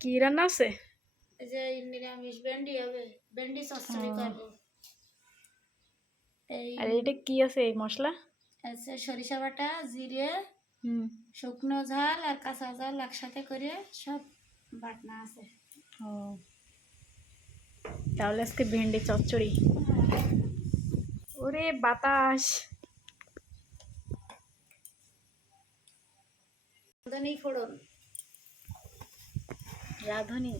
কি রান্না আছে? এই যে নিরামিষ ভেন্ডি হবে, ভেন্ডি চচ্চড়ি করব। এই আর এটা কি আছে এই মশলা? আছে সরিষা বাটা, জিরে, শুকনো ঝাল আর কাঁচা ঝাল একসাথে করে সব বাটনা আছে। ও, তাহলে আজকে ভেন্ডি চচ্চড়ি। ওরে বাতাস! রাঁধুনি ফোড়ন, রাঁধুনি।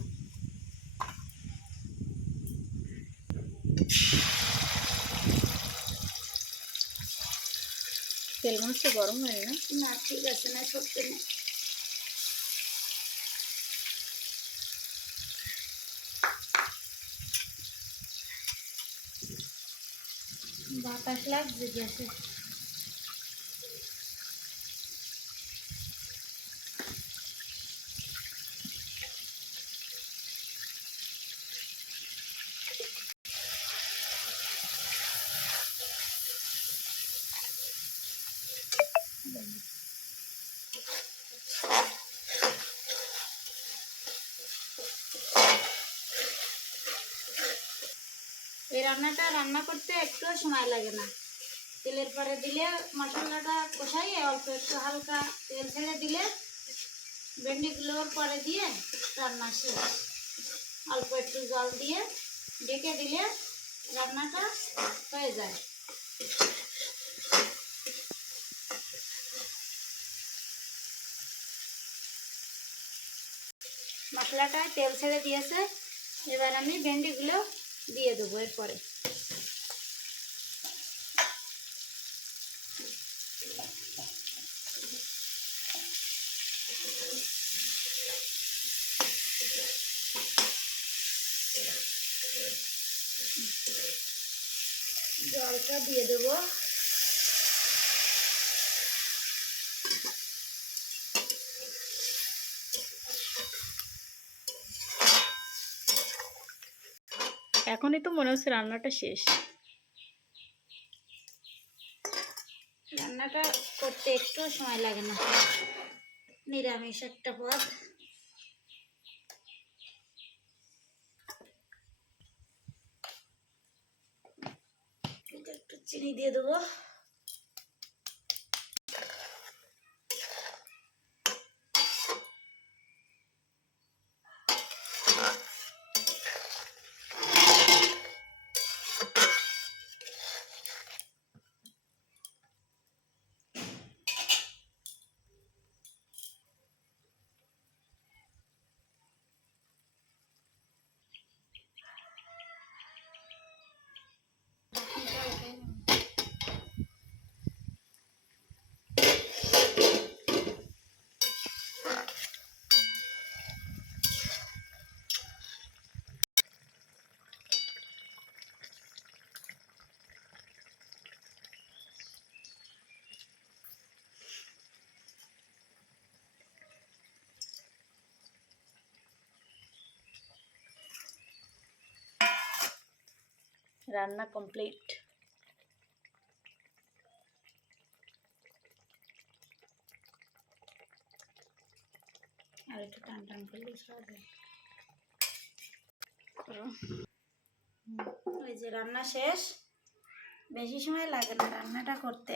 তেল মশলা গরম হয় না? না ঠিক আছে, না সত্যি না। বাতাস লাগছে গ্যাসে। এই রান্নাটা রান্না করতে একটু সময় লাগে না। তেলের পরে দিলে মশলাটা কষাইয়ে অল্প একটু হালকা তেল ছেড়ে দিলে ভেন্ডিগুলোর পরে দিয়ে রান্না শেষ। অল্প একটু জল দিয়ে ঢেকে দিলে রান্নাটা হয়ে যায়। মশলাটায় তেল ছেড়ে দিয়েছে, এবার আমি ভেন্ডিগুলো দিয়ে দেবো এরপরে। জলটা দিয়ে দেবো। এখনই তো মনে হচ্ছে রান্নাটা শেষ। রান্নাটা করতে একটু সময় লাগে না, নিরামিষ একটা পদ। একটু চিনি দিয়ে দেবো। রান্না কমপ্লিট। আর একটু টান টান করলে সহজ হয়। ওই যে রান্না শেষ, বেশি সময় লাগে না রান্নাটা করতে।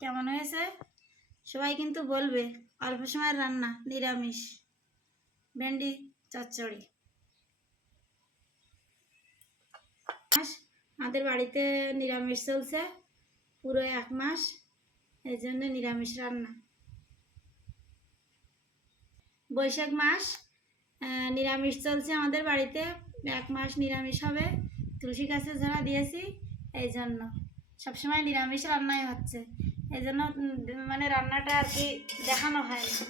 কেমন হয়েছে সবাই কিন্তু বলবে। অল্প সময়ের রান্না, নিরামিষ ভেন্ডি চচ্চড়ি। আমাদের বাড়িতে নিরামিষ চলছে পুরো 1 মাস, এই জন্য নিরামিষ রান্না। বৈশাখ মাস নিরামিষ চলছে আমাদের বাড়িতে, 1 মাস নিরামিষ হবে। তুলসী গাছে ঝাড়া দিয়েছি, এই জন্য সবসময় নিরামিষ রান্নাই হচ্ছে। এই জন্য মানে রান্নাটা আর কি দেখানো হয় না।